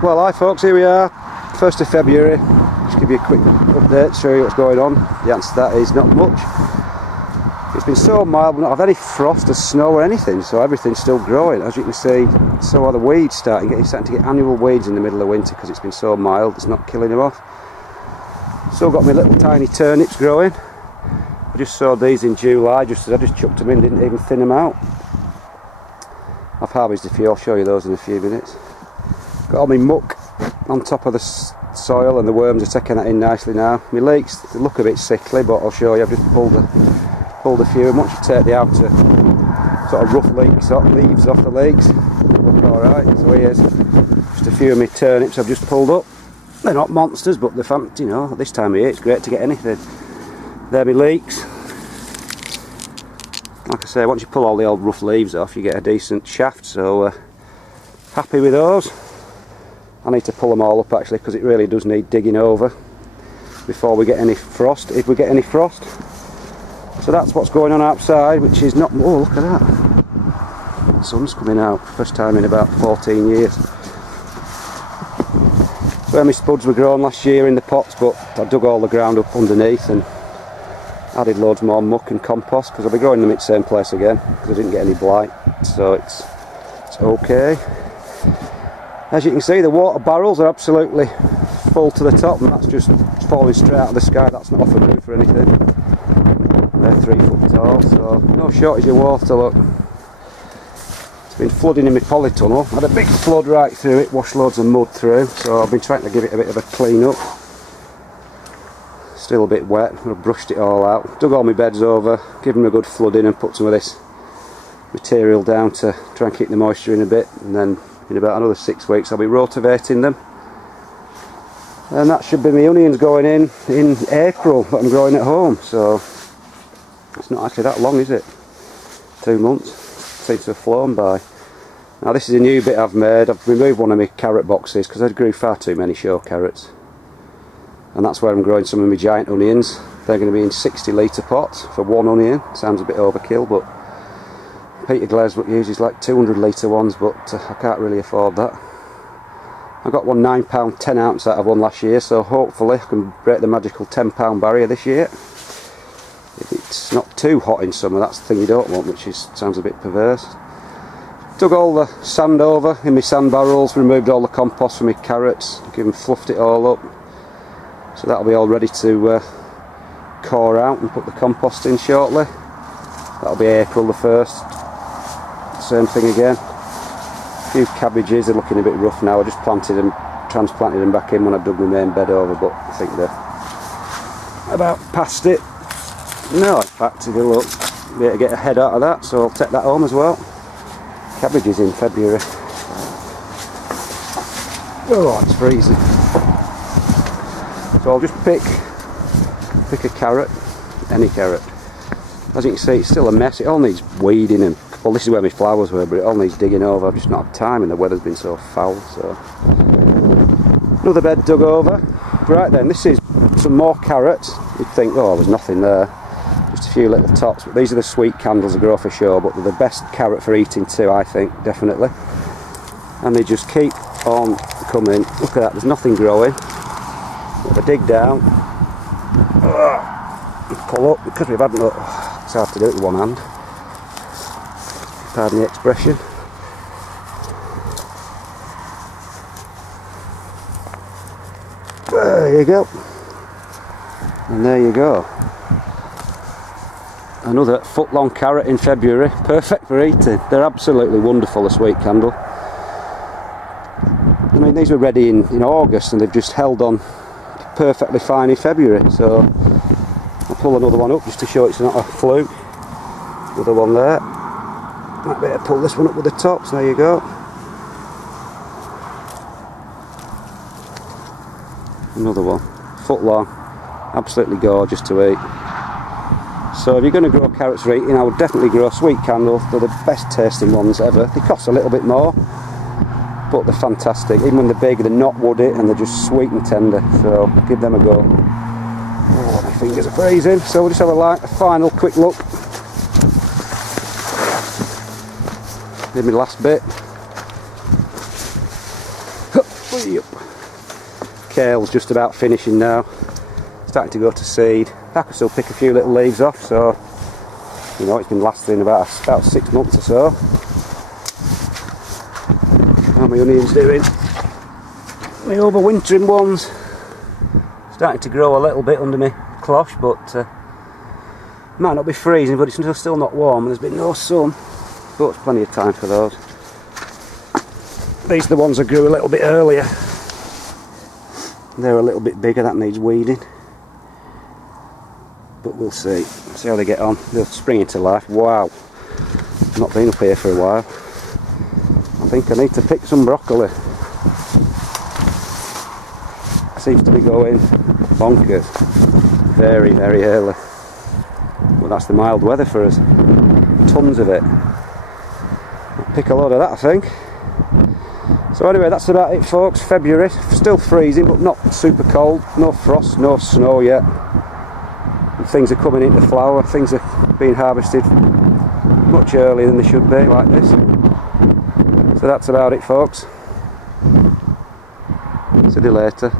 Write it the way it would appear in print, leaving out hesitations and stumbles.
Well, hi folks, here we are, 1st of February. Just give you a quick update, show you what's going on. The answer to that is not much. It's been so mild, we've not had any frost or snow or anything, so everything's still growing. As you can see, so are the weeds starting to get annual weeds in the middle of winter because it's been so mild, it's not killing them off. Still got my little tiny turnips growing. I just sowed these in July, I just chucked them in, didn't even thin them out. I've harvested a few, I'll show you those in a few minutes. Got all my muck on top of the soil and the worms are taking that in nicely now. My leeks, they look a bit sickly, but I'll show you, I've just pulled a few, and once you take the outer sort of rough leeks leaves off the leeks, they look alright. So here's just a few of my turnips I've just pulled up. They're not monsters, but they're fun, you know, at this time of year it's great to get anything. They're my leeks. Like I say, once you pull all the old rough leaves off, you get a decent shaft, so happy with those. I need to pull them all up actually, because it really does need digging over before we get any frost, if we get any frost. So that's what's going on outside, which is not... oh, look at that. The sun's coming out, first time in about 14 years. Where my spuds were grown last year in the pots, but I dug all the ground up underneath and added loads more muck and compost, because I'll be growing them at the same place again, because I didn't get any blight, so it's okay. As you can see, the water barrels are absolutely full to the top, and that's just falling straight out of the sky. That's not off a roof or anything. They're 3 foot tall, so no shortage of water. Look, it's been flooding in my polytunnel. I had a big flood right through it, washed loads of mud through, so I've been trying to give it a bit of a clean up. Still a bit wet, I've brushed it all out, dug all my beds over, given them a good flooding and put some of this material down to try and keep the moisture in a bit, and then in about another 6 weeks I'll be rotivating them. And that should be my onions going in April that I'm growing at home, so it's not actually that long, is it? 2 months, seems to have flown by. Now this is a new bit I've made. I've removed one of my carrot boxes because I grew far too many show carrots. And that's where I'm growing some of my giant onions. They're going to be in 60 litre pots for one onion. Sounds a bit overkill, but Peter Glazebrook uses like 200 litre ones, but I can't really afford that. I got one £9 10 ounce out of one last year, so hopefully I can break the magical £10 barrier this year. If it's not too hot in summer, that's the thing you don't want, which sounds a bit perverse. Dug all the sand over in my sand barrels, removed all the compost from my carrots, fluffed it all up. So that'll be all ready to core out and put the compost in shortly. That'll be April the 1st. Same thing again. A few cabbages, they're looking a bit rough now. I just transplanted them back in when I dug my main bed over, but I think they're about past it. No, in fact, if you look, be able to get a head out of that, so I'll take that home as well. Cabbages in February. Oh, it's freezing. So I'll just pick a carrot, any carrot. As you can see, it's still a mess. It all needs weeding, and well, this is where my flowers were, but it all needs digging over. I've just not had time, and the weather's been so foul. So another bed dug over. Right then, this is some more carrots. You'd think, oh, there's nothing there, just a few little tops. But these are the sweet candles that grow for show. But they're the best carrot for eating too, I think, definitely. And they just keep on coming. Look at that. There's nothing growing. If I dig down, pull up, because we've had no, it's hard to do it with one hand, pardon the expression. There you go, and there you go. Another foot long carrot in February, perfect for eating. They're absolutely wonderful, a sweet candle. I mean, these were ready in August and they've just held on perfectly fine in February, so I'll pull another one up just to show it's not a fluke. Another one there. Might be able to pull this one up with the tops. There you go. Another one, foot long, absolutely gorgeous to eat. So if you're going to grow carrots for eating, I would definitely grow sweet candles. They're the best tasting ones ever. They cost a little bit more, but they're fantastic. Even when they're big, they're not woody and they're just sweet and tender, so give them a go. Oh, my fingers are freezing, so we'll just have a final quick look. Here's my last bit. Yep. Kale's just about finishing now, starting to go to seed. I can still pick a few little leaves off, so you know it's been lasting about 6 months or so. How my onions doing? My overwintering ones starting to grow a little bit under my cloche, but might not be freezing, but it's still not warm. There's been no sun, but it's plenty of time for those. These are the ones that grew a little bit earlier. They're a little bit bigger, that needs weeding. But we'll see how they get on. They'll spring into life. Wow, not been up here for a while. I think I need to pick some broccoli. Seems to be going bonkers very, very early. But that's the mild weather for us. Tons of it. I'll pick a load of that, I think. So anyway, that's about it, folks. February, still freezing, but not super cold. No frost, no snow yet. Things are coming into flower. Things are being harvested much earlier than they should be, like this. So that's about it, folks. See you later.